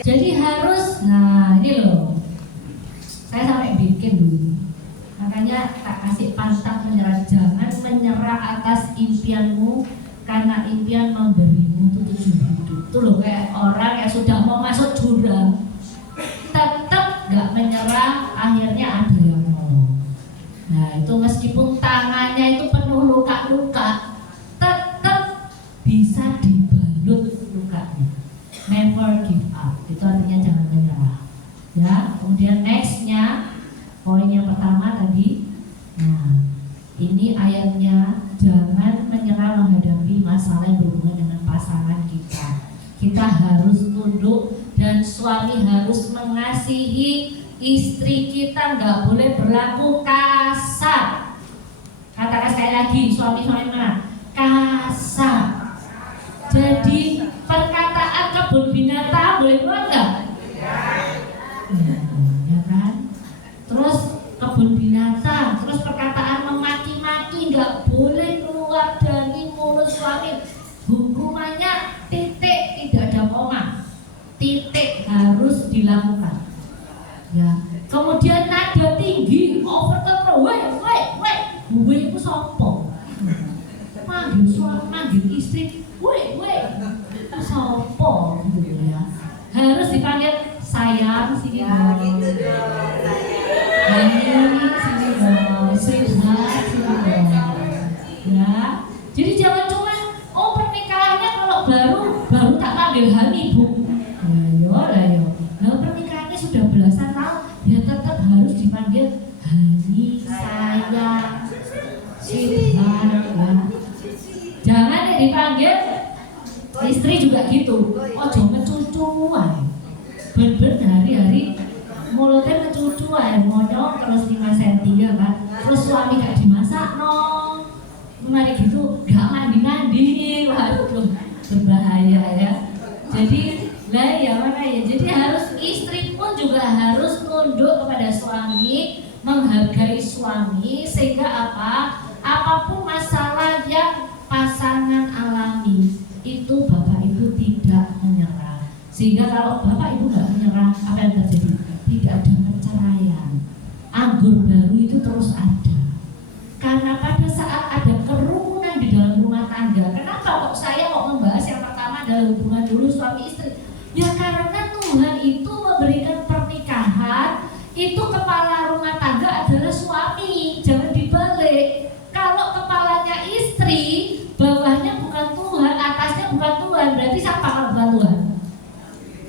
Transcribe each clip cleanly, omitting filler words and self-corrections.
Jadi harus, nah ini loh, saya sampai bikin dulu. Makanya tak kasih pantang menyerah, jangan menyerah atas impianmu karena impian memberimu tujuan hidup. Itu loh kayak orang yang sudah mau masuk jurang, tetap gak menyerah, akhirnya ada yang nolong. Nah itu meskipun tangannya itu penuh luka-luka, tetap bisa dibalut lukanya. Never give up, itu artinya jangan menyerah. Ya, kemudian nextnya, poin yang pertama tadi. Nah, ini ayatnya, jangan menyerah menghadapi masalah yang berhubungan dengan pasangan kita. Kita harus tunduk dan suami harus mengasihi istri kita, nggak boleh berlaku kasar. Katakan sekali lagi, suami-suami mana? Kasar. Jadi perkataan kebun binatang boleh keluar nggak? Ya kan? Terus kebun binatang, terus perkataan memaki-maki nggak boleh keluar dari mulut suami. Hukumannya titik, tidak ada koma. Titik harus dilakukan. Ya. Kemudian nada tinggi, overtone, gue itu sopo. Manggil suami, manggil istri, itu sopo gitu ya. Harus dipanggil sayang, sini ya, gitu dong, sayang. Sini dong, sweetheart, sini dong. Ya. Jadi jangan cuma pernikahannya kalau baru tak panggil honey bu. Ayo. Nah pernikahannya sudah belasan tahun, ya tetap harus dipanggil honey, sayang, sweetheart. Ya. Jangan dipanggil istri juga gitu. Jangan cucuan. Ben-ben hari-hari mulutnya kecucuan, monyok terus 5 cm ya kan. Terus suami gak dimasak mari gitu, gak mandi-mandi, waduh berbahaya ya. Jadi lah ya mana ya. Jadi harus istri pun juga harus tunduk kepada suami, menghargai suami sehingga apapun masalah yang pasangan alami itu bapak ibu tidak menyerah. Sehingga kalau bapak ibu nggak menyerah, apa yang terjadi? Tidak ada perceraian. Anggur baru itu terus ada. Karena pada saat ada kerukunan di dalam rumah tangga, kenapa kok saya mau membahas yang pertama adalah hubungan dulu suami istri? Ya karena Tuhan itu memberikan pernikahan, itu kepala rumah tangga adalah suami, jangan dibalik. Kalau kepalanya istri, bawahnya bukan Tuhan, atasnya bukan Tuhan, berarti siapa kalau bukan Tuhan?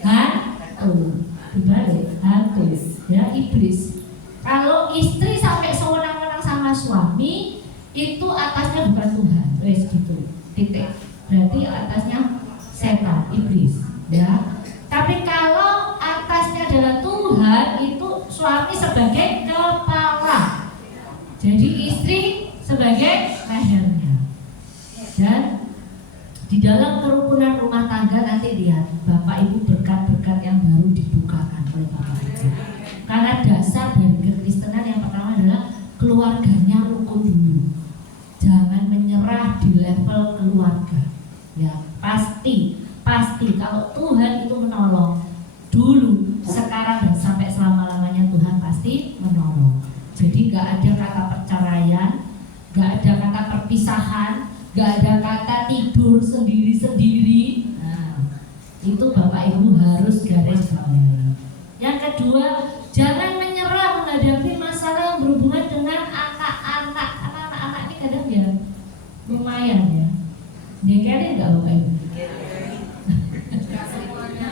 Hantu, dibalik, hantu, ya iblis. Kalau istri sampai sewenang-wenang sama suami, itu atasnya bukan Tuhan, wes gitu, titik. Berarti atasnya setan, iblis, ya. Tapi kalau atasnya adalah Tuhan, itu suami sebagai kepala, jadi istri sebagai lehernya. Dan di dalam kerukunan rumah tangga nanti lihat bapak ibu berkat-berkat yang baru dibukakan oleh bapak ibu. Karena dasar dari kekristenan yang pertama adalah keluarganya rukun dulu. Jangan menyerah di level keluarga. Ya, pasti kalau Tuhan itu menolong dulu, sekarang dan sampai selama-lamanya Tuhan pasti menolong. Jadi gak ada kata perceraian, gak ada kata perpisahan, gak ada kata tidur sendiri-sendiri. Nah, itu bapak ibu harus garis bawahi. Yang kedua, jangan menyerah menghadapi masalah yang berhubungan dengan anak-anak. Anak-anak ini kadang ya lumayan ya. Nyekelin gak bapak ibu?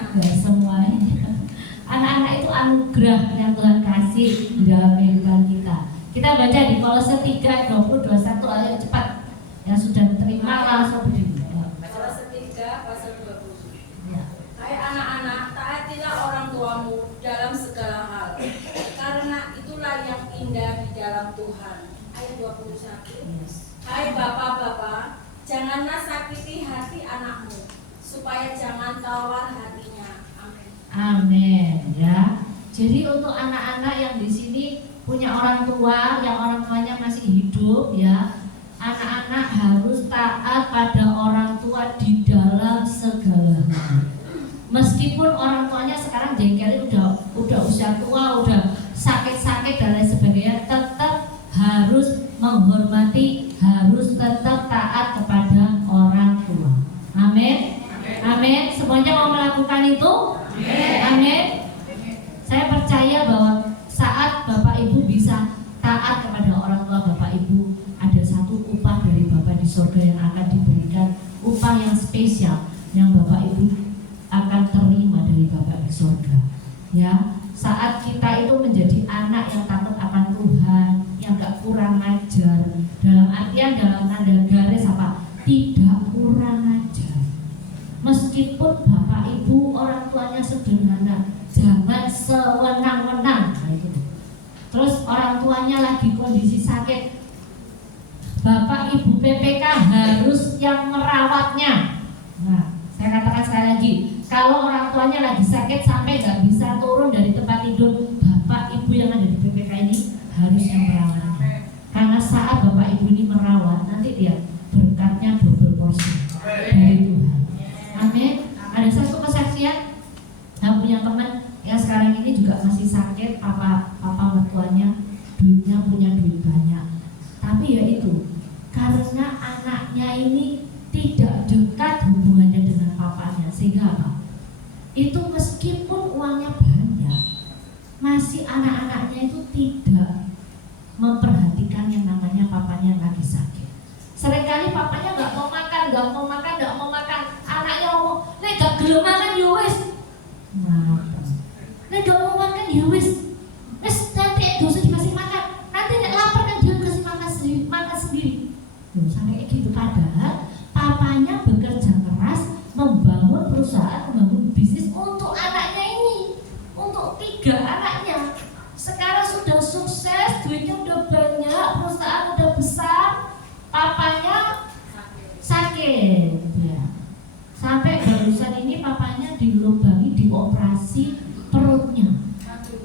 Gak semuanya. Anak-anak itu anugerah yang Tuhan kasih di dalam kehidupan kita. Kita baca di Kolose 3:20-21, ayo cepat. Yang sudah terima langsung berdiri. Kolose 3 pasal 20. Ya. Hai anak-anak, taatilah orang tuamu dalam segala hal, karena itulah yang indah di dalam Tuhan. Ayat 21. Hai bapak-bapak, janganlah sakiti hati anakmu, supaya jangan tawar hatinya. Amin. Amin ya. Jadi untuk anak-anak yang di sini punya orang tua, yang orang tuanya masih hidup ya, anak-anak harus taat pada orang tua di dalam segala hal. Meskipun orang tuanya sekarang jengkelin udah usia tua, udah sakit-sakit dan lain sebagainya, tetap harus menghormati, harus tetap taat kepada orang tua. Amin. Amin. Semuanya mau melakukan itu? Amin. Saya percaya bahwa saat Bapak Ibu bisa taat kepada orang tua Bapak Ibu, ada satu upah dari Bapak di surga yang akan diberikan, upah yang spesial yang Bapak Ibu akan terima dari Bapak di surga. Ya, saat kita itu menjadi anak yang takut akan Tuhan, yang gak kurang ajar, dalam artian dalam tanda garis apa? Tidak kurang ajar. Meskipun Bapak Ibu orang tuanya sederhana, jangan sewenang-wenang. Nah, itu. Terus orang tuanya lagi kondisi sakit, Bapak Ibu PPK harus yang merawatnya. Nah, saya katakan sekali lagi, kalau orang tuanya lagi sakit sampai nggak bisa turun dari tempat tidur, Bapak Ibu yang ada di PPK ini harus yang merawatnya. Karena saat Bapak Ibu ini merawat, nanti dia berkatnya double porsi dari Tuhan. Amin. Ada satu kesaksian, saya punya teman yang sekarang ini juga masih sakit, papa mertuanya duitnya punya duit banyak, tapi ya itu karena anaknya ini tidak dekat hubungannya dengan papanya, sehingga apa? Itu meskipun uangnya banyak, masih anak-anaknya itu tidak memperhatikan yang namanya papanya yang lagi sakit. Seringkali papanya nggak mau makan, anaknya ngomong, "Nek gak gelem makan ya wis." Nek gak mau makan ya wis nanti dosa dikasih makan. Nanti nek lapar kan dia kasih makan sendiri. Sampai kayak gitu, padahal papanya bekerja keras membangun perusahaan, membangun bisnis untuk anaknya ini, untuk 3 anaknya. Sekarang sudah sukses, duitnya udah banyak, perusahaan udah besar, papanya sakit ya. Sampai barusan ini papanya dilubangi, dioperasi perutnya.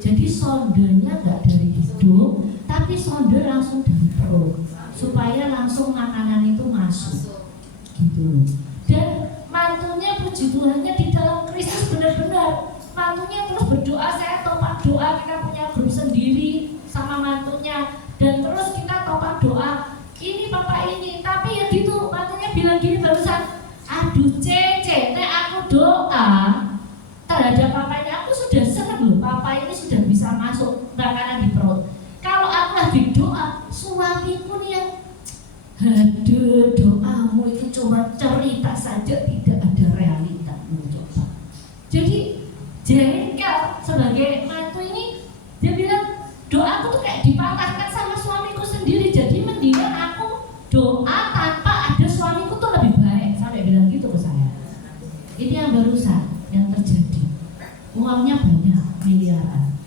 Jadi sondenya nggak dari hidung, tapi sonde langsung dari perut, supaya langsung makanan itu masuk gitu. Dan mantunya puji Tuhannya di dalam Kristus benar-benar, mantunya terus berdoa. Saya topak doa, kita punya grup sendiri sama mantunya, dan terus kita topak doa ini papa ini. Tapi ya gitu, mantunya bilang gini barusan, "Aduh Cece, nek aku doa terhadap papanya, aku sudah senang loh, papa ini sudah bisa masuk makanan di perut. Kalau aku lagi doa, suamiku nih yang aduh, doamu itu cuma cerita saja, tidak ada realita." Coba. Jadi jengkel sebagai mantu ini, dia bilang doaku tuh kayak dipatahkan sama suamiku sendiri. Jadi mendingan aku doa tanpa ada suamiku tuh lebih baik. Sampai bilang gitu ke saya. Ini yang barusan yang terjadi. Uangnya banyak, miliaran,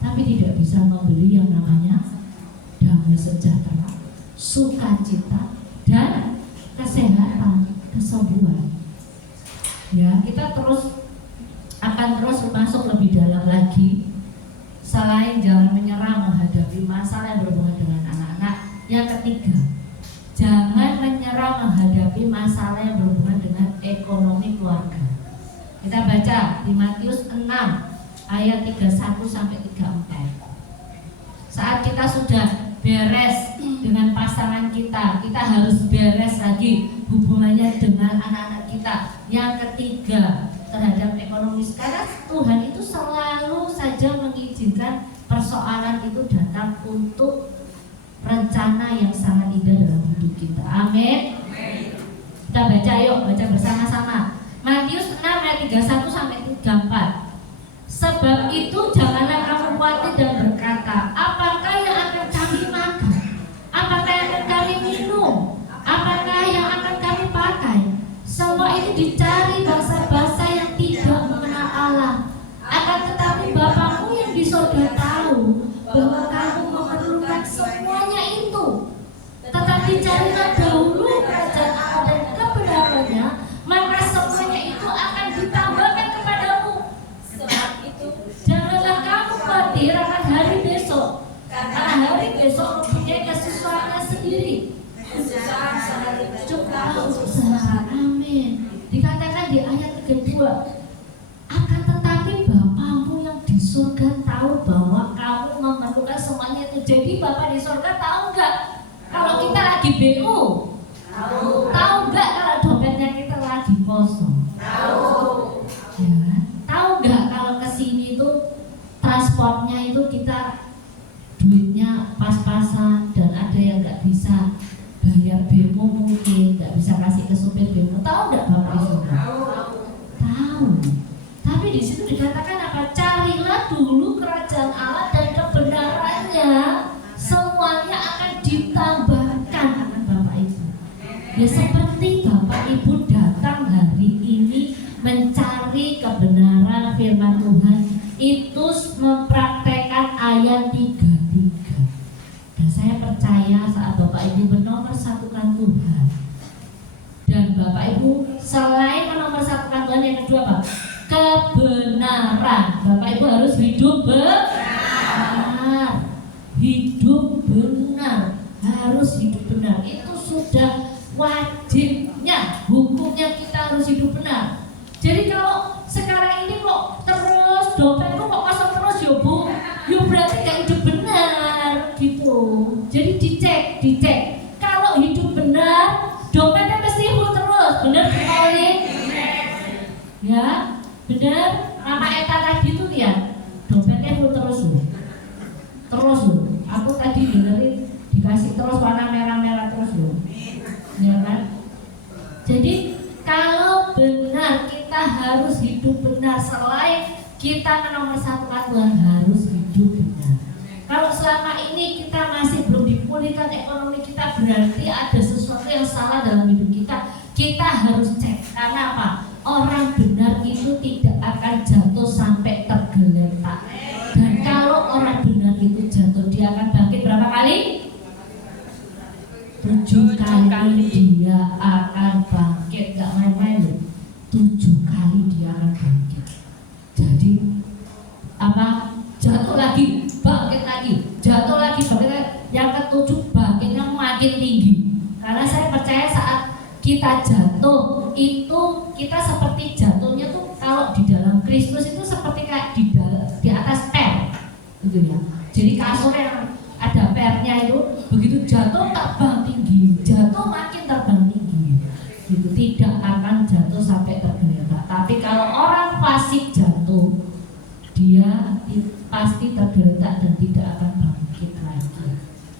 tapi tidak bisa membeli yang namanya damai sejahtera, sukacita, dan kesehatan, kesembuhan. Ya, kita akan terus masuk lebih dalam lagi. Selain jangan menyerah menghadapi masalah yang berhubungan dengan anak-anak, yang ketiga, jangan menyerah menghadapi masalah yang berhubungan dengan ekonomi keluarga. Kita baca di Matius 6 ayat 31 sampai 34. Saat kita sudah beres dengan pasangan kita harus beres lagi hubungannya dengan anak-anak kita. Yang ketiga, terhadap ekonomi. Sekarang Tuhan itu selalu saja mengizinkan persoalan itu datang untuk rencana yang sangat indah dalam hidup kita. Amin. Kita baca, yuk baca bersama-sama. Matius 6 ayat 31 sampai 34. Sebab itu janganlah kamu khawatir dan berkata, apakah yang akan kami makan? Apakah yang akan kami minum? Apakah yang akan kami pakai? Semua itu dicari bangsa-bangsa yang tidak mengenal Allah. Akan tetapi Bapamu yang di surga tahu bahwa kamu memerlukan semuanya itu. Tetapi carilah dahulu kerajaan Allah dan kebenarannya, maka semuanya itu akan ditambahkan kepadamu. Sebab itu janganlah surga tahu bahwa kamu memerlukan semuanya itu. Jadi Bapak di surga tahu nggak kalau kita lagi BU? Tahu nggak kalau dompetnya kita lagi kosong? Ya, tahu nggak kalau kesini itu transportnya itu kita duitnya pas-pasan dan ada yang nggak bisa bayar bemo, mungkin nggak bisa kasih ke supir bemo. Tahu nggak Bapak di surga? Tahu. Tapi di situ dikatakan apa? Carilah dulu kerajaan Allah dan kebenarannya, semuanya akan ditambahkan akan Bapak Ibu. Ya seperti Bapak Ibu datang hari ini mencari kebenaran firman Tuhan, itu mempraktekkan ayat 33. Dan saya percaya saat Bapak Ibu menomorsatukan Tuhan, dan Bapak Ibu selain menomorsatukan Tuhan, yang kedua apa? Kebenaran. Bapak Ibu harus hidup benar. Hidup benar. Harus hidup benar. Itu sudah wajibnya, hukumnya kita harus hidup benar. Jadi kalau sekarang ini kok terus dompetku kok kosong terus ya Bu, ya berarti gak hidup benar gitu. Jadi dicek. Kalau hidup benar, dompetnya mesti full terus, benar sekali. Ya, benar. Nama Eta tadi itu ya, dompetnya full terus loh. Terus loh. Aku tadi dengerin dikasih terus warna merah-merah terus loh. Ya kan? Jadi kalau benar kita harus hidup benar, selain kita menomorsatukan Tuhan harus hidup benar. Kalau selama ini kita masih belum dipulihkan ekonomi kita, berarti ada sesuatu yang salah dalam hidup kita. Kita harus cek. Karena apa? Orang benar itu tidak akan jatuh sampai tergeletak. Dan kalau orang benar itu jatuh, dia akan bangkit berapa kali? 7 kali dia akan bangkit. Gak main-main loh. 7 kali dia akan bangkit. Jadi apa? Jatuh lagi, bangkit lagi, jatuh lagi, bangkit lagi. Yang ketujuh bangkitnya makin tinggi. Karena saya percaya saat kita jatuh itu kita seperti jatuhnya tuh kalau di dalam Kristus itu seperti kayak di atas per, gitu ya. Jadi kasur yang ada pernya itu begitu jatuh terbang tinggi, jatuh makin terbang tinggi, gitu. Tidak akan jatuh sampai tergeletak. Tapi kalau orang fasik jatuh, dia pasti tergeletak dan tidak akan bangkit lagi,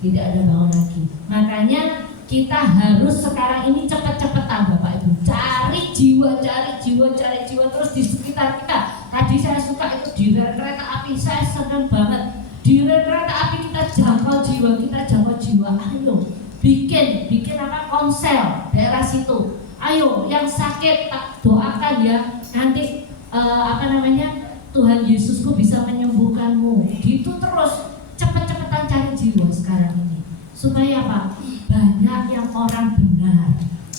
tidak ada bangun lagi. Makanya kita harus sekarang ini cepet-cepetan Bapak Ibu cari jiwa terus di sekitar kita. Tadi saya suka itu di rel kereta api, saya senang banget. Di rel kereta api kita jangkau jiwa. Ayo bikin apa, konsel daerah situ. Ayo yang sakit tak doakan ya, nanti Tuhan Yesusku bisa menyembuhkanmu. Gitu terus, cepet-cepetan cari jiwa sekarang ini. Supaya apa? Banyak yang orang benar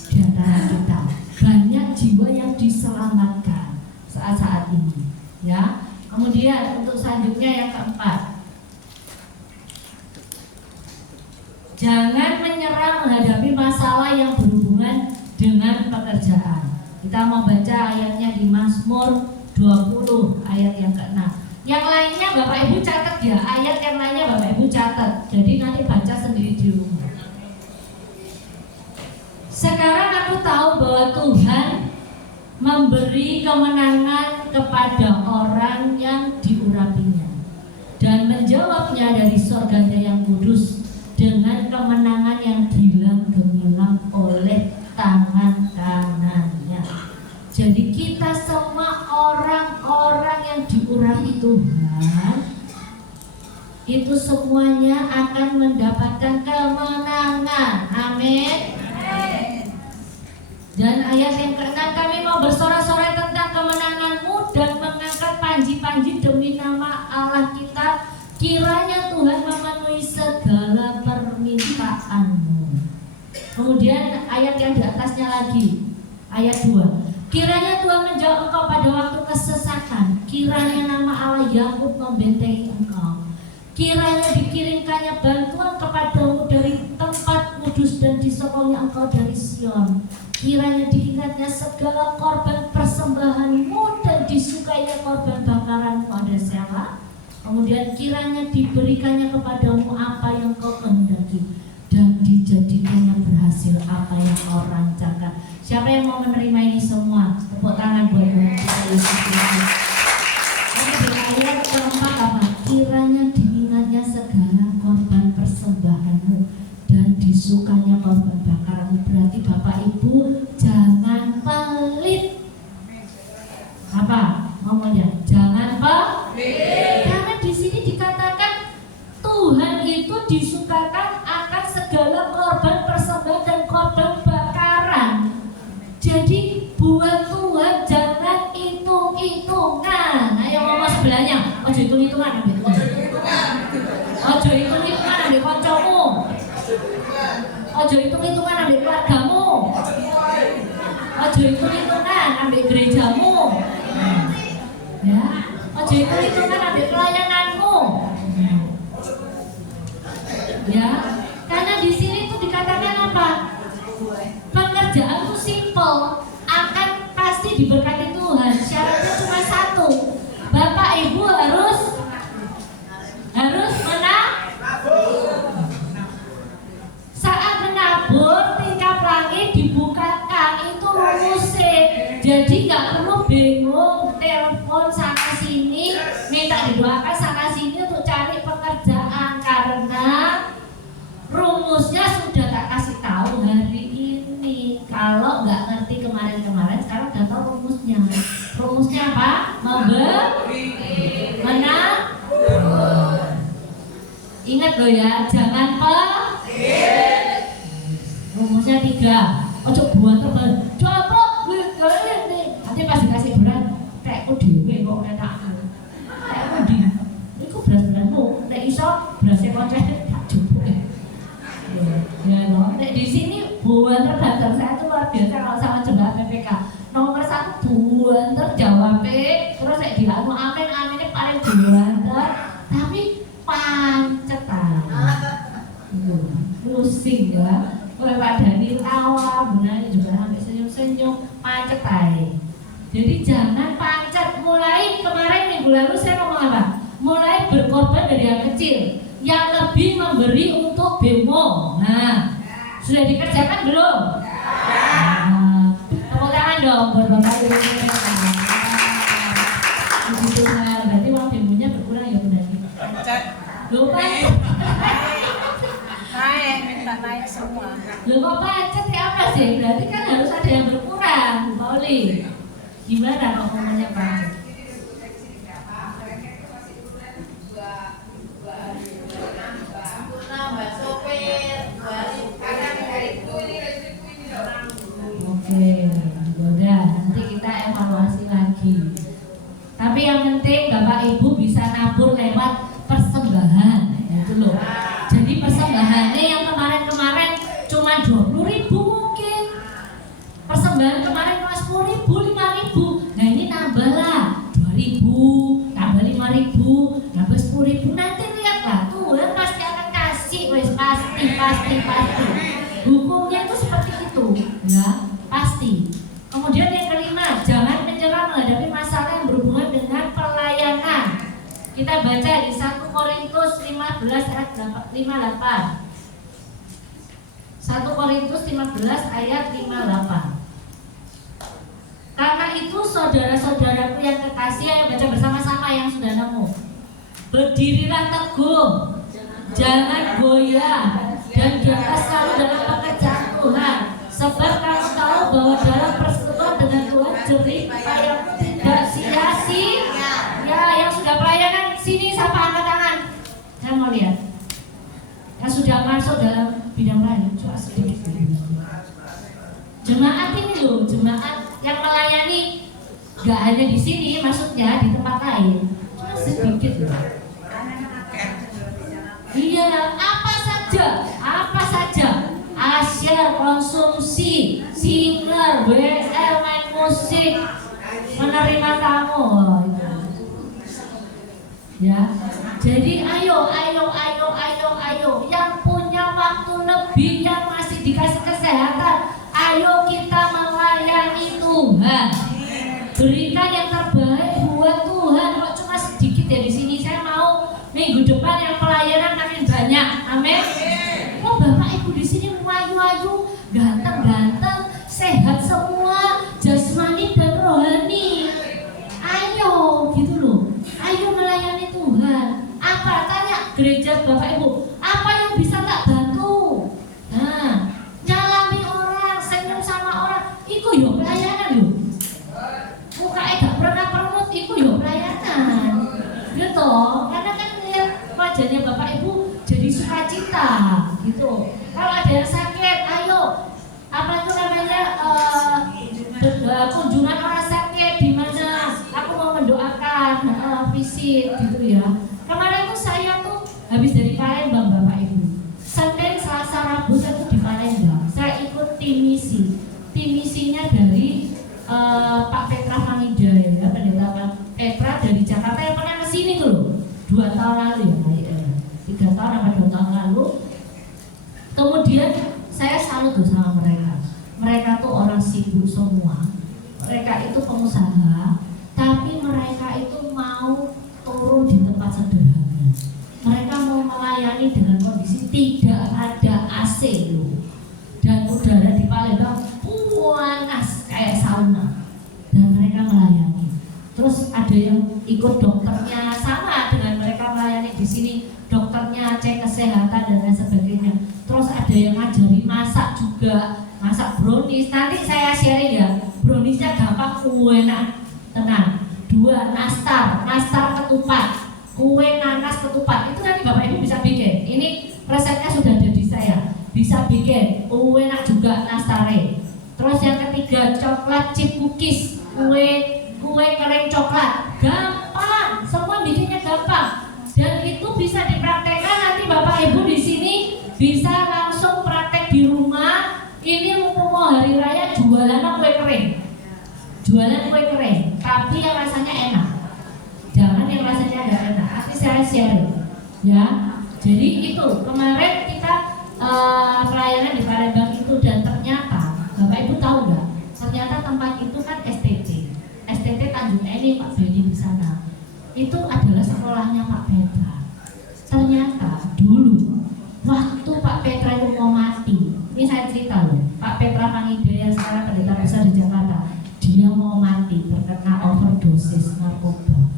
di antara kita. Banyak jiwa yang diselamatkan saat-saat ini. Ya. Kemudian untuk selanjutnya yang keempat, jangan menyerah menghadapi masalah yang berhubungan dengan pekerjaan. Kita mau baca ayatnya di Mazmur 20 ayat yang ke-6. Yang lainnya Bapak Ibu catat ya, ayat yang lainnya Bapak Ibu catat. Jadi nanti baca sendiri di rumah. Sekarang aku tahu bahwa Tuhan memberi kemenangan kepada orang yang diurapinya dan menjawabnya dari surganya yang kudus dengan kemenangan yang gilang gemilang oleh tangan kanannya. Jadi kita semua orang-orang yang diurapi Tuhan itu semuanya akan mendapatkan kemenangan. Amin. Dan ayat yang ke-6, kami mau bersorak-sorai tentang kemenangan-Mu dan mengangkat panji-panji demi nama Allah kita. Kiranya Tuhan memenuhi segala permintaan-Mu. Kemudian ayat yang di atasnya lagi, ayat 2. Kiranya Tuhan menjawab engkau pada waktu kesesatan. Kiranya nama Allah Yakub membentengi engkau. Kiranya dikirimkannya bantuan kepadamu dari tempat kudus dan disokongnya engkau dari Sion. Kiranya diingatnya segala korban persembahanmu dan disukainya korban bakaranmu. Ada Selah. Kemudian kiranya diberikannya kepadamu apa yang kau kehendaki, dan dijadikannya berhasil apa yang kau rancangkan. Siapa yang mau menerima ini semua? Tepuk tangan buat Tuhan Yesus Kristus. Ayat keempat apa? Kiranya diingatnya segala korban persembahanmu dan disukanya korban bakaranmu. Berarti Bapak Ibu jangan pelit. Apa? Ngomongnya jangan pelit. Karena di sini dikatakan Tuhan itu disukakan akan segala korban persembahan dan korban bakaran. Jadi buat Tuhan jangan hitung-hitungan. Ayo ngomong sebelahnya, ojo hitung-hitungan ambil Tuhan. Ojo hitung-hitungan ambil kancamu. Ojo hitung-hitungan ambil keluargamu. Ojo hitung-hitungan ambil gerejamu. Ya, ojo hitung-hitungan ambil pelayananmu. Ya, karena di sini tuh dikatakan apa? Pekerjaan itu simple, akan pasti diberkati Tuhan. Syaratnya cuma satu, Bapak Ibu harus menabur. Saat menabur, tingkap langit dibukakan, itu rumusnya. Jadi nggak perlu bingung, telepon sana sini, minta didoakan sana sini untuk cari pekerjaan, karena rumusnya sudah tak kasih tahu hari ini. Kalau nggak ngerti kemarin-kemarin, sekarang udah tahu rumusnya. Rumusnya apa? Menabur. Ingat loh ya, jangan pelit. Rumusnya 3. Ojo buat teman. Coba nanti pas dikasih berat, kayak aku dewe kok enak. Kayak aku di. Iku beras-berasmu. Nek iso berasnya kocek tak jupuk. Ya loh. Nek di sini buanter banter saya itu luar biasa kalau sama jemaat PPK. Nomor 1 buanter jawab, terus saya dilaku amin paling buanter, tapi pancetan. Pusing ya. Kowe padani tawa, bunane juga sampai senyum-senyum, pancet ae. Jadi jangan pancet. Mulai kemarin minggu lalu saya ngomong apa? Mulai berkorban dari yang kecil, yang lebih memberi untuk bemo. Nah, sudah dikerjakan belum? Tepuk tangan dong buat Bapak Ibu. Begitu kan, berarti uang bemonya berkurang ya Bunda. Lupa. Naik semua. Loh kok pancet ya apa sih? Berarti kan harus ada yang berkurang, Bu Pauli. Gimana kok ngomongnya pancet? Oke, udah nanti kita evaluasi lagi. Tapi yang penting Bapak Ibu bisa nabur lewat persembahan, itu loh. Jadi persembahannya yang kemarin cuma 20.000 mungkin. Persembahan kemarin cuma 10.000, 5.000. Nah ini nambahlah 2.000, tambah 5.000, tambah 10.000. Nanti lihatlah Tuhan pasti akan kasih, wes pasti. Hukumnya itu seperti itu, ya pasti. Kemudian yang kelima, jangan menyerah menghadapi masalah yang berhubungan dengan pelayanan. Kita baca di 1 Korintus 15 ayat 58. 1 Korintus 15 ayat 58. Karena itu saudara-saudaraku yang kekasih, ayo baca bersama-sama yang sudah nemu. Berdirilah teguh, jangan goyah, dan giatlah selalu dalam pekerjaan Tuhan. Sebab kamu tahu bahwa dalam persekutuan dengan Tuhan jerih payahmu tidak sia-sia. Ya, yang sudah pelayanan sini siapa angkat tangan? Saya mau lihat. Yang sudah masuk dalam bidang pelayanan, coba sedikit. Jemaat ini loh, jemaat yang melayani gak hanya di sini, maksudnya di tempat lain. Cuma sedikit loh. Iya, apa saja. Asyar, konsumsi, singer, WL, main musik, menerima tamu. Ya, jadi ayo yang punya waktu lebih, yang masih dikasih kesehatan, ayo kita melayani Tuhan. Berikan yang terbaik buat Tuhan. Kok cuma sedikit ya di sini? Saya mau minggu depan yang pelayanan makin banyak. Amin. Oh, Bapak Ibu di sini ayu-ayu, ganteng-ganteng, sehat semua, jasmani dan rohani. Ayo, gitu loh. Ayo melayani Tuhan. Apa? Tanya gereja Bapak Ibu, apa yang bisa tak bantu? Nah, nyalami orang, senyum sama orang, itu yo pelayanan yo. Mukanya gak pernah permut, itu yo pelayanan. Gitu, karena kan lihat wajahnya Bapak Ibu jadi sukacita, gitu. Kalau ada yang sakit, ayo, apa itu namanya, kunjungan orang sakit di mana? Aku mau mendoakan, visit, gitu ya. Kemarin tuh saya tuh habis dari Palembang Bapak Ibu. Senin, Selasa, Rabu saya tuh di Palembang. Saya ikut tim misi. Tim misinya dari Pak Petra Famida ya, pendeta Pak Petra dari Jakarta yang pernah kesini tuh loh. 2 tahun lalu ya, 3 tahun atau 2 tahun lalu. Kemudian saya salut tuh sama mereka. Mereka tuh orang sibuk semua. Mereka itu pengusaha, tapi mereka itu mau turun di tempat sederhana. Mereka mau melayani dengan kondisi tidak ada AC loh. Dan udara di Palembang panas kayak sauna. Dan mereka melayani. Terus ada yang ikut dokternya, sama dengan mereka melayani di sini. Dokternya cek kesehatan dan lain sebagainya. Terus ada yang ngajari masak juga, masak brownies. Nanti saya sharing ya, browniesnya gampang, enak, tenang. 2 nastar ketupat, kue nanas ketupat. Itu nanti Bapak Ibu bisa bikin. Ini resepnya sudah ada di saya. Bisa bikin, enak juga nastare. Terus yang ketiga, coklat chip cookies, kue kering coklat. Gampang, semua bikinnya gampang. Dan itu bisa dipraktekkan nanti Bapak Ibu di sini bisa langsung praktek di rumah. Ini mumpung hari raya jualan kue kering. Jualan kue kering, tapi yang rasanya enak. Jangan yang rasanya enggak enak. Nanti saya share ya. Jadi itu kemarin kita pelayanan di Palembang itu, dan ternyata Bapak Ibu tahu nggak? Ternyata tempat itu kan STT Tanjung Eni, Pak Beni di sana. Itu adalah sekolahnya Pak Petra. Ternyata dulu waktu Pak Petra itu mau mati, ini saya cerita loh, Pak Petra Famida yang sekarang pendeta besar di Jakarta, dia mau mati terkena overdosis narkoba,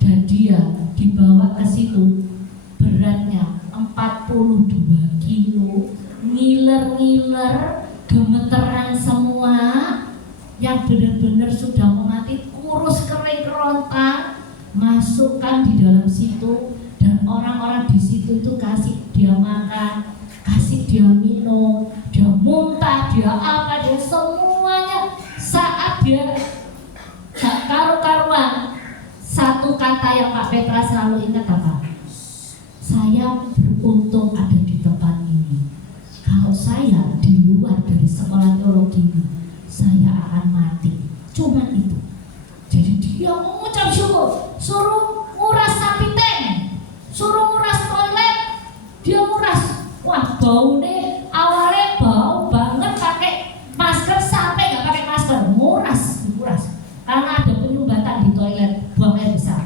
dan dia dibawa ke situ, beratnya 42 kilo, ngiler-ngiler, gemeteran semua, yang benar-benar sudah mau mati, kurus kering kerontang. Masukkan di dalam situ, dan orang-orang di situ itu kasih dia makan, kasih dia minum, dia muntah, dia apa, dia semuanya. Saat dia gak karu-karuan, satu kata yang Pak Petra selalu ingat apa? Saya beruntung ada di tempat ini. Kalau saya di luar dari sekolah teologi ini, saya akan mati. Cuma itu. Jadi dia mengucap syukur, suruh nguras sapi tank, suruh nguras toilet, dia nguras. Wah, baunya awalnya bau banget pakai masker sampai nggak pakai masker, nguras. Karena ada penyumbatan di toilet, buang air besar.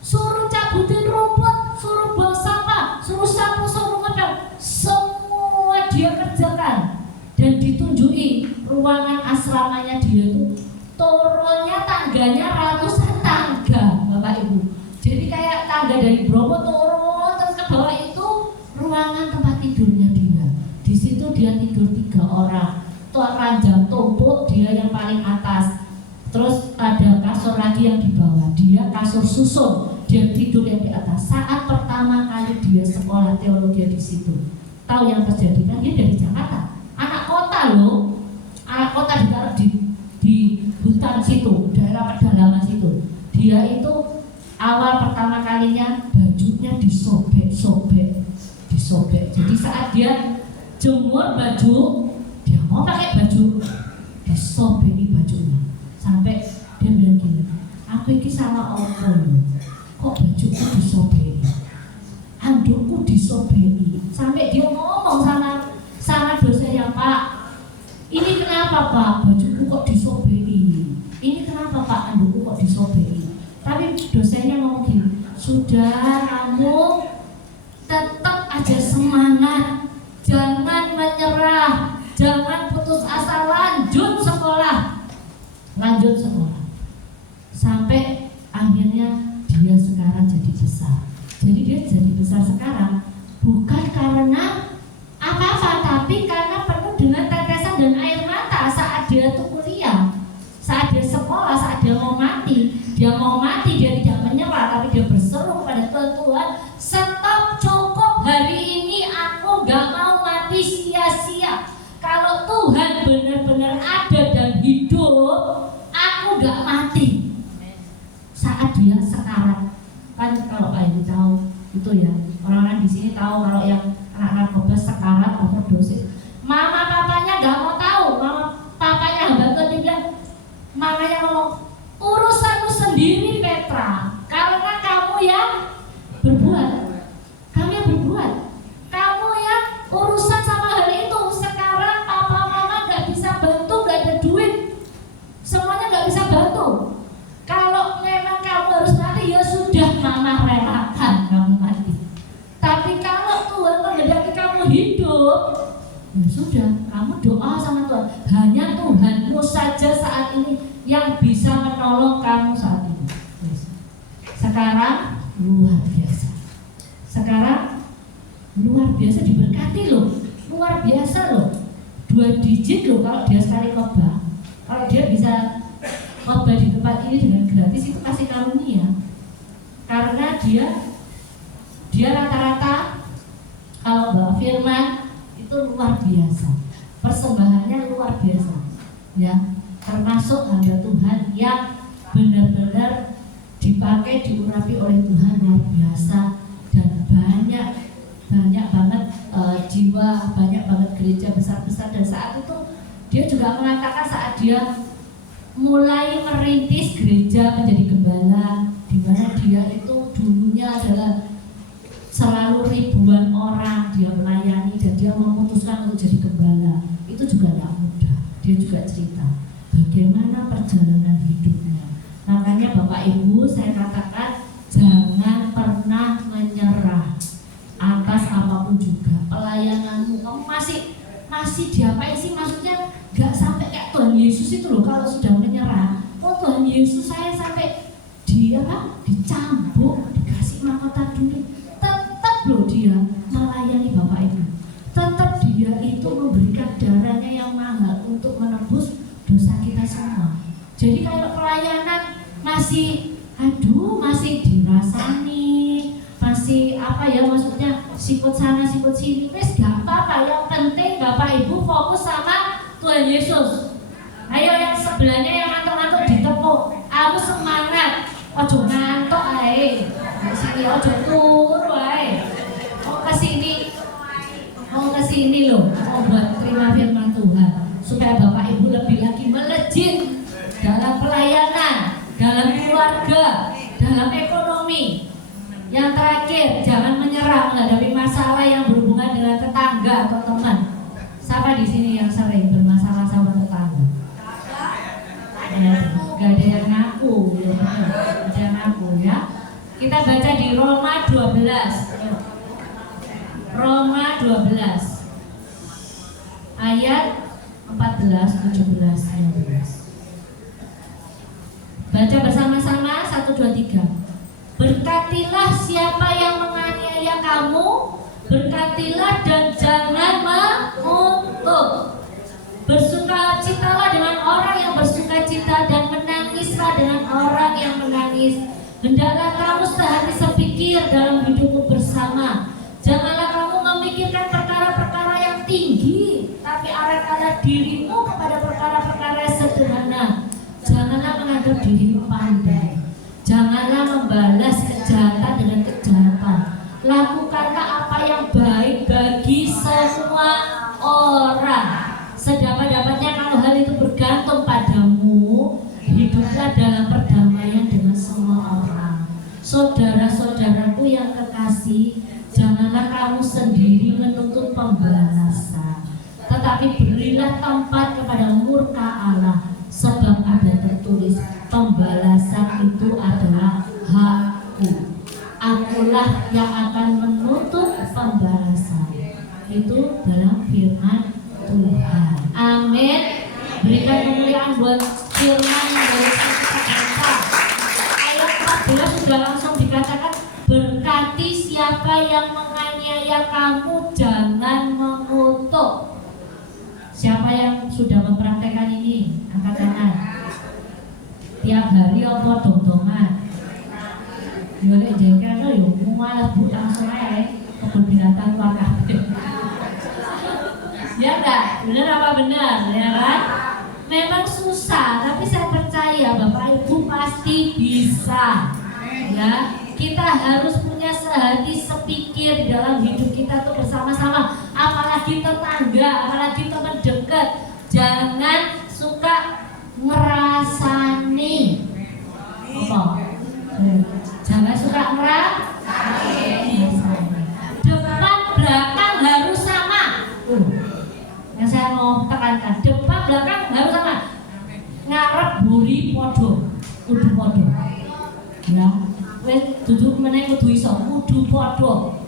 Suruh cabutin rumput, suruh buang sampah, suruh sapu, suruh ngepel, semua dia kerjakan. Dan ditunjuki ruangan asramanya dia itu, turunnya tangganya ratusan tangga, Bapak Ibu. Jadi kayak tangga dari Bromo turun terus ke bawah, itu ruangan tempat tidurnya dia. Di situ dia tidur 3 orang. Tuan ranjang tumpuk, dia yang paling atas. Terus ada kasur lagi yang di bawah. Dia kasur susun, dia tidur yang di atas. Saat pertama kali dia sekolah teologi di situ, tahu yang terjadi kan? Dia dari Jakarta, anak kota loh, anak kota ditaruh di hutan situ, daerah pedalaman situ. Dia itu awal pertama kalinya bajunya disobek. Jadi saat dia jemur baju, dia mau pakai baju, disobeki bajunya. Sampai dia bilang gini, aku ini salah apa loh, kok bajuku disobeki, handukku disobeki. Sampai dia ngomong sama dosennya, Pak, ini kenapa Pak, bajuku kok disobeki? Ini kenapa Pak, handukku kok disobeki? Tapi dosennya ngomong gini, Sudah, kamu tetap aja semangat, jangan menyerah, jangan putus asa, lanjut sekolah, sampai akhirnya dia sekarang jadi besar. Jadi dia jadi besar sekarang bukan karena apa-apa, tapi karena penuh dengan tetesan dan air mata saat dia tuh kuliah, saat dia sekolah, saat dia mau mati, dia tidak menyerah, tapi dia berseru kepada Tuhan, stop, cukup, hari ini aku gak mau mati sia-sia. Kalau Tuhan benar-benar ada dan hidup, aku gak mati. Saat dia sekarat, kan kalau Pak Ibu tahu itu ya, orang-orang di sini tahu kalau yang anak narkoba sekarat overdosis, mama papanya gak mau tahu, mama papanya hamba Tuhan bilang, mamanya ngomong, urusanmu sendiri Petra, karena kamu yang berbuat, kamu yang urusan sama hal itu. Sekarang papa mama gak bisa bantu, gak ada duit, semuanya gak bisa bantu. Kalau memang kamu harus mati, ya sudah, mama relakan kamu mati. Tapi kalau Tuhan menghendaki kamu hidup, ya sudah, kamu doa sama Tuhan. Hanya Tuhanmu saja saat ini yang bisa menolong kamu saat ini. Sekarang luar biasa diberkati loh, luar biasa loh, 2 digit loh kalau dia sekali khotbah. Kalau dia bisa khotbah di tempat ini dengan gratis, itu kasih karunia. Karena dia rata-rata kalau bawa firman itu luar biasa, persembahannya luar biasa, ya. Termasuk hamba Tuhan yang benar-benar dipakai, diurapi oleh Tuhan luar biasa, dan banyak banget jiwa, banyak banget gereja besar-besar. Dan saat itu dia juga mengatakan saat dia mulai merintis gereja menjadi gembala, di mana dia itu dulunya adalah selalu ribuan orang dia melayani, dan dia memutuskan untuk jadi gembala. Itu juga tidak mudah. Dia juga cerita bagaimana perjalanan hidupnya. Makanya Bapak Ibu, saya katakan jangan pernah menyerah atas apapun juga. Pelayananmu, kamu masih diapain sih? Maksudnya gak sampai kayak Tuhan Yesus itu loh, kalau sudah menyerah. Tuhan Yesus saya sampai dicambuk, dikasih mahkota dunia, tetap loh dia melayani Bapak Ibu. Tetap dia itu memberikan darahnya yang mahal untuk menebus dosa kita semua. Jadi kalau pelayanan masih dirasani, masih maksudnya sikut sana sikut sini, wes gak apa-apa. Yang penting Bapak Ibu fokus sama Tuhan Yesus. Ayo yang sebelahnya yang ngantuk-ngantuk ditepuk, aku semangat, ojo ngantuk ae, sini ojo turu ae, mau kesini loh, mau buat terima firman Tuhan, supaya Bapak Ibu lebih lagi melejit dalam pelayanan, dalam keluarga, dalam ekonomi. Yang terakhir, jangan menyerah menghadapi masalah yang berhubungan dengan tetangga atau teman. Siapa di sini yang sering bermasalah sama tetangga? Gak ada yang ngaku, ya. Kita baca di Roma 12. Roma 12 ayat 14, 17, 15. Baca bersama-sama, 1, 2, 3. Berkatilah siapa yang menganiaya kamu, berkatilah dan jangan mengutuk. Bersukacitalah dengan orang yang bersukacita, dan menangislah dengan orang yang menangis. Hendaklah kamu sehati sepikir dalam hidupmu bersama. Janganlah kamu memikirkan perkara-perkara yang tinggi, tapi arahkanlah dirimu kepada perkara-perkara yang sederhana. Janganlah menganggap dirimu pandai. Janganlah membalas kejahatan dengan kejahatan. Lakukanlah apa yang baik bagi semua orang. Sedapat-dapatnya kalau hal itu bergantung padamu, hiduplah dalam perdamaian dengan semua orang. Saudara-saudaraku yang kekasih, janganlah kamu sendiri menuntut pembalasan, tetapi berilah tempat kepada murka Allah, sebab ada tertulis, pembalasan itu adalah hakku. akulah yang akan menuntut pembalasan. Itu dalam firman Tuhan. Amin. Berikan kemuliaan buat firman dari kita. Ayat 14 sudah langsung dikatakan, berkati siapa yang menganiaya kamu, jangan mengutuk. Siapa yang sudah mempraktekkan ini? Angkat tangan. Tiap hari apa dong-dongan? Yo nek jengkel yo malah bu langsung ae kebun binatang tua kabeh. Ya enggak? Benar apa benar? Ya kan? Memang susah, tapi saya percaya Bapak Ibu pasti bisa. Ya, kita harus punya sehati sepikir di dalam hidup kita tuh bersama-sama. Apalagi tetangga, apalagi teman dekat. Jangan suka ngerasani. Apa? Jangan suka ngerasani. Depan belakang harus sama. Yang saya mau tekankan, depan belakang harus sama. Ngarep buri podo, kudu podo. Ya, wes duduk meneh kudu iso, kudu podo.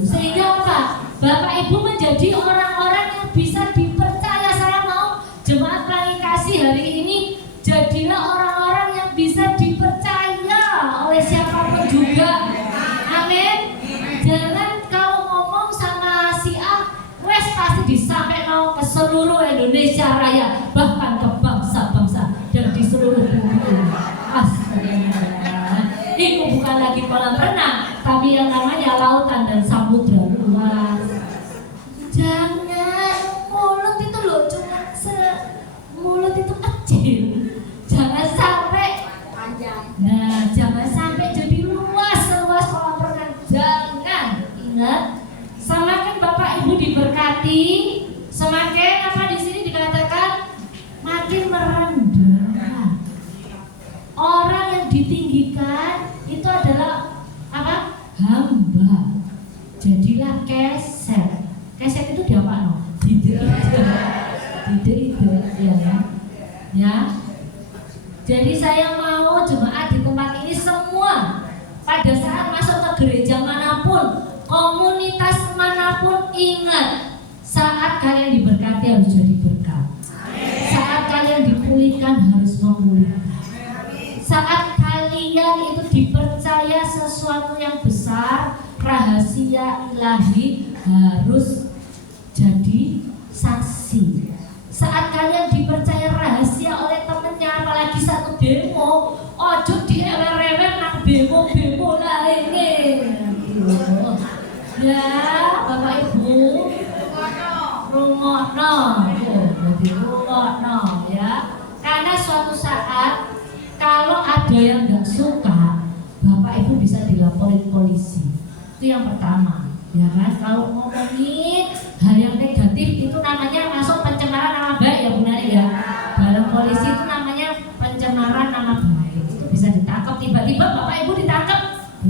Sehingga apa? Bapak Ibu menjadi orang-orang yang bisa dipercaya. Saya mau jemaat Pelangi Kasih hari ini jadilah orang-orang yang bisa dipercaya oleh siapapun juga. Amin. Jangan kau ngomong sama si A, wes pasti disampaikan ke seluruh Indonesia Raya, bahkan ke bangsa-bangsa dan di seluruh dunia. Itu bukan lagi kolam renang, tapi yang namanya lautan dan samudra luas. Jangan mulut itu loh cuma mulut itu kecil. Jangan sampai panjang. Nah, jangan sampai jadi luas seluas kolam renang. Jangan. Ingat, semakin Bapak Ibu diberkati, semakin apa di sini dikatakan makin merendah. Orang yang ditinggikan itu adalah apa? Hamba. Jadilah keset. Keset itu diapa no? Tidak ya. Jadi saya mau jemaat di tempat ini semua pada saat masuk ke gereja manapun, komunitas manapun, ingat, saat kalian diberkati harus jadi berkat. Saat kalian dipulihkan harus memulihkan. Saat kalian itu dipercaya sesuatu yang besar, rahasia ilahi, harus jadi saksi. Saat kalian dipercaya rahasia oleh temennya, apalagi satu demo, ojo diewer-ewer nang bemo lah ini. Ya, Bapak Ibu, rungokno, jadi rungokno ya. Karena suatu saat kalau ada yang nggak suka, Bapak Ibu bisa dilaporin polisi. Itu yang pertama, ya kan? Kalau ngomongin hal yang negatif itu namanya masuk pencemaran nama baik ya benar ya. Dalam polisi itu namanya pencemaran nama baik. Itu bisa ditangkap tiba-tiba Bapak Ibu ditangkap.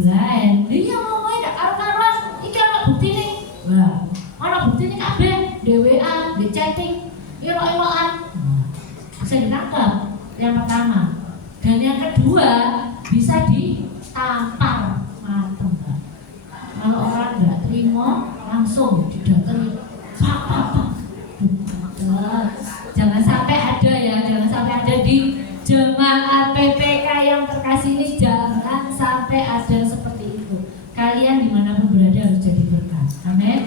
Lain, dia ngomongin nggak karuan, iki ana bukti nih. Wah, ana bukti nih kabeh, DWA, di chatting, ilo-iloan. Bisa ditangkap. Yang pertama. Dan yang kedua bisa ditampar mata. Kalau orang nggak terima langsung didatengin. Pak. Jangan sampai ada ya, jangan sampai ada di jemaat PPK yang terkasih ini, jangan sampai ada seperti itu. Kalian dimanapun berada harus jadi berkat. Amin.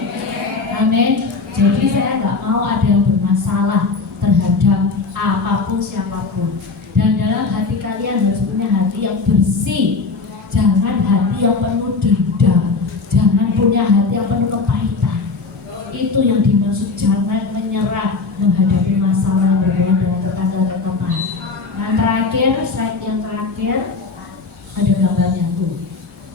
Amin. Jadi saya nggak mau ada yang bermasalah terhadap apapun siapapun. Dan dalam hati kalian harus punya hati yang bersih. Jangan hati yang penuh dendam. Jangan punya hati yang penuh kepahitan. Itu yang dimaksud jangan menyerah menghadapi masalah berhubungan dengan tetangga teman. Yang terakhir, slide yang terakhir ada gambarnya tuh.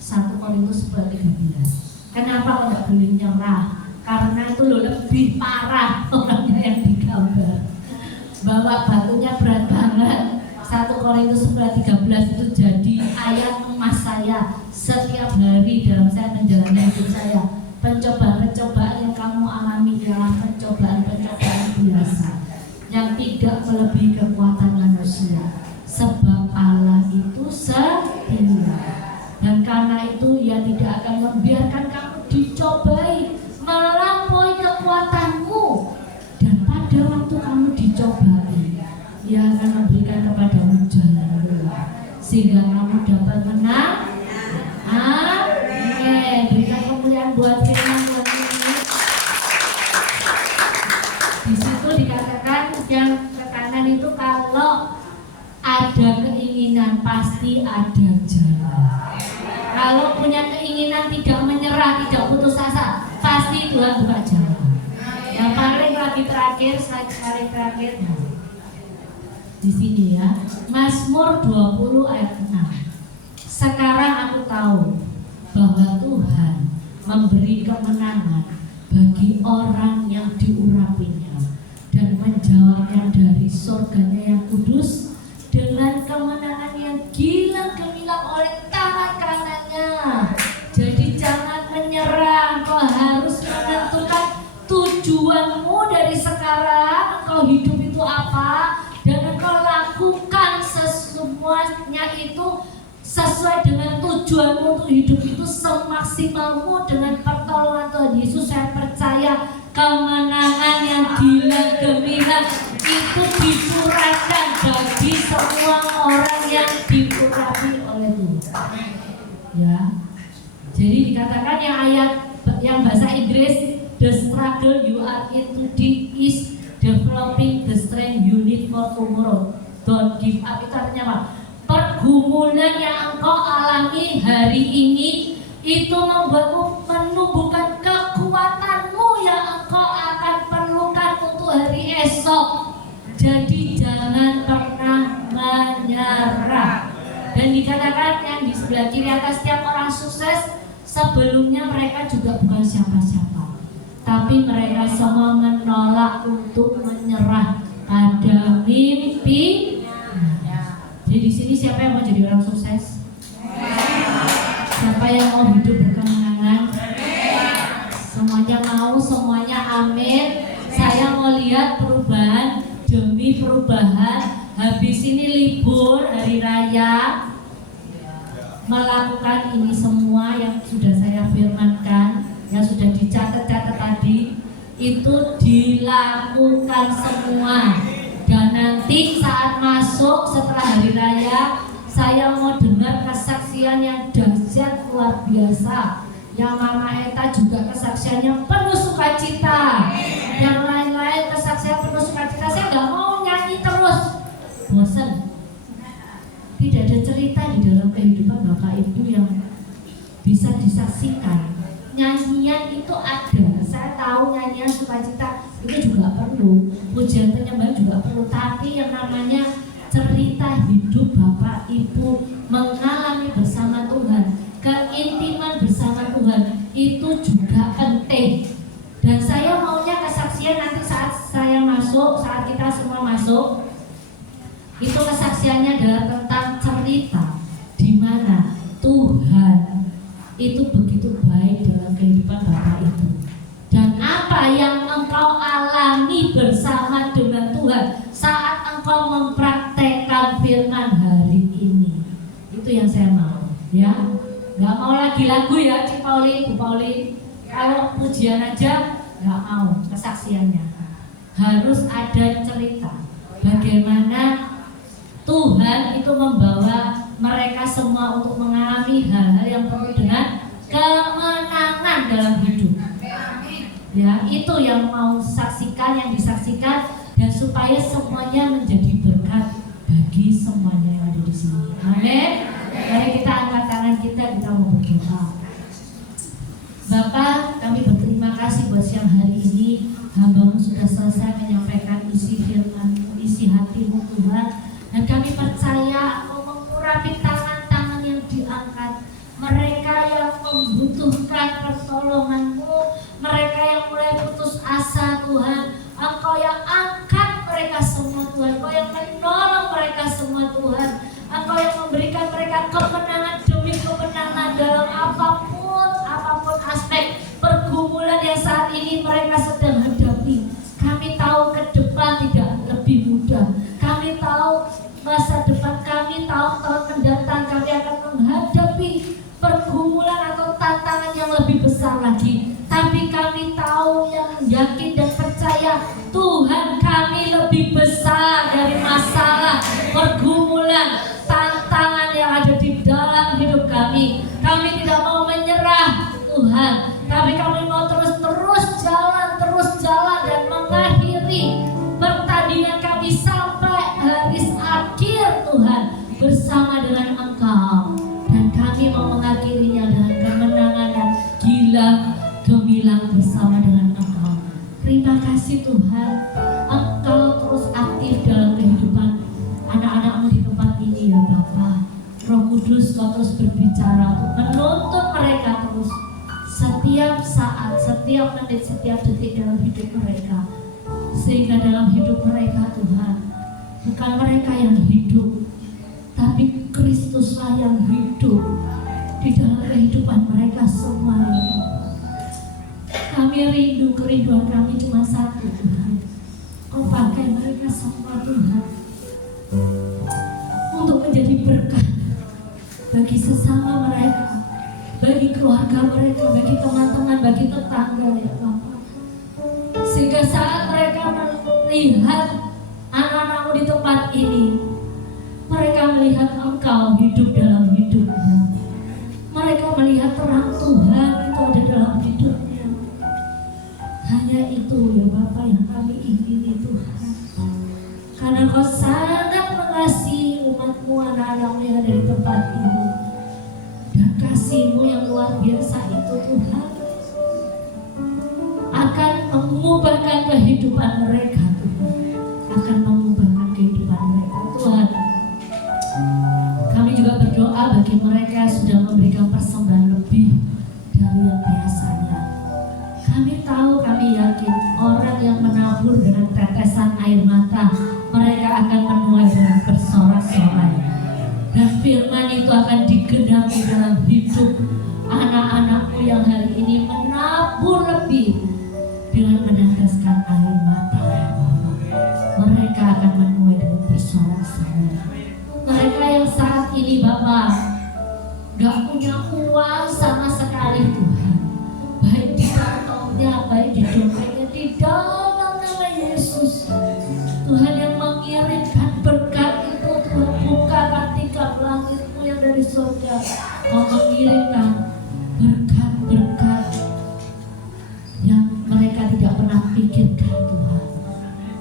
1 Korintus 13. Kenapa enggak boleh nyerah? Karena itu loh lebih parah orangnya yang digambar. Bawa batunya berat banget. 1 Korintus 13 itu jadi ayat emas saya setiap hari dalam saya menjalani hidup saya. Pencobaan-pencobaan yang kamu alami ialah pencobaan-pencobaan biasa yang tidak melebihi kekuatan manusia. Sebab Allah itu setia dan karena itu Ia tidak akan membiarkan kamu dicobai melampaui kekuatanmu, dan pada waktu kamu dicobai Ia akan memberikan kepadamu jalan sehingga kamu dapat menang. Amin. Berikan kemuliaan buat firman Tuhan ini. Di situ dikatakan yang ke kanan itu kalau ada keinginan pasti ada jalan. Kalau punya keinginan tidak menyerah, tidak putus asa, pasti Tuhan buka jalan. Yang paling lagi terakhir, slide terakhir. Di sini ya, Mazmur 20 ayat 6. Sekarang aku tahu bahwa Tuhan memberi kemenangan bagi orang yang diurapinya dan menjawabnya dari surganya yang kudus dengan kemenangan yang gilang gemilang oleh tangan kanannya. Jadi jangan menyerah, engkau harus menentukan tujuanmu dari sekarang. Engkau hidup itu apa, dan engkau lakukan semuanya itu sesuai dengan tujuanmu untuk hidup itu semaksimalmu dengan pertolongan Tuhan Yesus. Saya percaya kemenangan yang gilang gemilang itu dicurahkan bagi semua orang yang diurapi oleh Tuhan. Ya, jadi dikatakan yang ayat yang bahasa Inggris, the struggle you are in today is developing the strength you need for tomorrow. Don't give up. Itu artinya apa? Pergumulan yang engkau alami hari ini itu membuatmu menumbuhkan kekuatanmu yang engkau akan perlukan untuk hari esok. Jadi jangan pernah menyerah. Dan dikatakan yang di sebelah kiri atas, setiap orang sukses sebelumnya mereka juga bukan siapa-siapa, tapi mereka semua menolak untuk menyerah pada mimpi. Jadi di sini siapa yang mau jadi orang sukses? Siapa yang mau hidup berkemenangan? Semuanya mau, semuanya amin. Saya mau lihat perubahan demi perubahan. Habis ini libur hari raya, melakukan ini semua yang sudah saya firmankan, yang sudah dicatat-catat tadi, itu dilakukan semua. Dan nanti saat masuk setelah hari raya, saya mau dengar kesaksian yang dahsyat luar biasa. Yang Mama Eta juga kesaksiannya penuh sukacita. Yang lain-lain kesaksian penuh sukacita. Saya nggak mau nyanyi terus, bosan. Tidak ada cerita di dalam kehidupan Bapak Ibu yang bisa disaksikan. Nyanyian itu ada. Saya tahu nyanyian sukacita itu juga perlu, pujian penyembahan juga perlu, tapi yang namanya cerita hidup Bapak Ibu mengalami bersama Tuhan, keintiman bersama Tuhan itu juga penting. Dan saya maunya kesaksian nanti saat saya masuk, saat kita semua masuk, itu kesaksiannya adalah tentang cerita di mana Tuhan itu begitu baik dalam kehidupan Bapak Ibu. Dan apa yang engkau alami bersama dengan Tuhan saat engkau mempraktekkan firman hari ini. Itu yang saya mau, ya. Gak mau lagi lagu ya, Cik Paulin, Bu Paulin. Kalau pujian aja gak mau, kesaksiannya harus ada cerita. Bagaimana Tuhan itu membawa mereka semua untuk mengalami hal-hal yang penuh dengan kemenangan dalam hidup. Ya, itu yang mau saksikan, yang disaksikan, dan supaya semuanya menjadi berkat bagi semuanya yang ada di sini. Amin. Mari kita angkat tangan kita mau berdoa. Bapak, kami berterima kasih buat siang hari ini. Hamba-Mu sudah selesai menyampaikan isi firman-Mu, isi hati-Mu Tuhan. Dan kami percaya Engkau mengurapi tangan-tangan yang diangkat, mereka yang membutuhkan pertolongan-Mu, mereka yang mulai putus asa Tuhan. Engkau yang angkat mereka semua Tuhan, Engkau yang menolong mereka semua Tuhan, Engkau yang memberikan mereka kemenangan demi kemenangan dalam apapun aspek pergumulan yang saat ini mereka sedang hadapi. Kami tahu ke depan tidak lebih mudah, kami tahu masa depan kami, tahun-tahun mendatang kami akan menghadapi lebih besar lagi. Tapi kami tahu, yang yakin dan percaya, Tuhan kami lebih besar dari masalah, pergumulan, tantangan yang ada di dalam hidup kami. Kami tidak mau menyerah Tuhan, tapi kami mau terus jalan dan mengakhiri pertandingan kami sampai garis akhir Tuhan bersama dengan Engkau. Dan kami mau mengakhirinya dengan kemenangan yang gemilang bersama dengan Engkau. Terima kasih Tuhan, Engkau terus aktif dalam kehidupan anak-anak-Mu di tempat ini ya Bapa. Roh Kudus, Kau terus berbicara untuk menuntun mereka terus setiap saat, setiap menit, setiap detik dalam hidup mereka. Sehingga dalam hidup mereka Tuhan, bukan mereka yang hidup, tapi Kristuslah yang hidup di dalam kehidupan mereka semua ini. Kami rindu, kerinduan kami cuma satu Tuhan, Kau pakai mereka semua Tuhan untuk menjadi berkat bagi sesama mereka, bagi keluarga mereka, bagi teman-teman, bagi tetangga ya Bapak. Sehingga saat mereka melihat anak-anak-Mu di tempat ini, mereka melihat Engkau hidup dalam hidupnya. Mereka melihat terang Tuhan itu ada dalam hidupnya. Hanya itu ya Bapak yang kami ingini Tuhan. Karena Kau sangat mengasihi umat-Mu, anak-anak-Mu yang ada di tempat ini. Dan kasih-Mu yang luar biasa itu Tuhan akan mengubahkan kehidupan mereka Tuhan. Akan mengubahkan kehidupan mereka Tuhan. Kami juga berdoa bagi mereka yang sudah memberikan persembahan lebih dari yang biasanya. Kami tahu, kami yakin orang yang menabur dengan tetesan air mata, mereka akan menuai dengan bersorak-sorai. Dan firman itu akan digenapi dalam hidup anak-anak-Mu yang hari ini menabur lebih dengan meneteskan air mata. Mereka akan menuai dengan bersorak-sorai. Mereka yang saat ini Bapak gak punya uang sama sekali Tuhan, baik di kantongnya, baik di dompetnya, di dalam nama Yesus Tuhan yang mengirimkan berkat itu Tuhan, bukakan tingkap langit-Mu yang dari surga. Kau mengirimkan berkat-berkat yang mereka tidak pernah pikirkan Tuhan.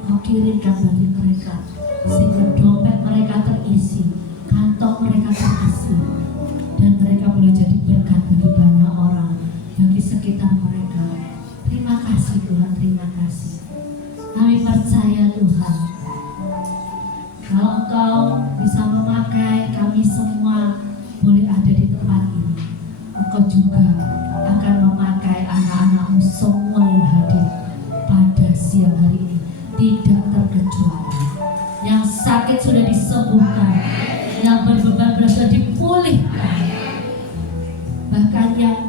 Kau kirimkan bagi mereka sehingga dompet mereka terisi, kantong mereka terisi, dan mereka boleh jadi berkat bagi banyak orang, bagi sekitar mereka. Terima kasih Tuhan, terima kasih. Kami percaya Tuhan, kalau Engkau bisa memakai kami semua boleh ada di tempat ini, Engkau juga akan memakai anak-anak-Mu semua yang hadir pada siang hari ini, tidak terkecuali. Yang sakit sudah disembuhkan, yang berbeban sudah dipulihkan, bahkan yang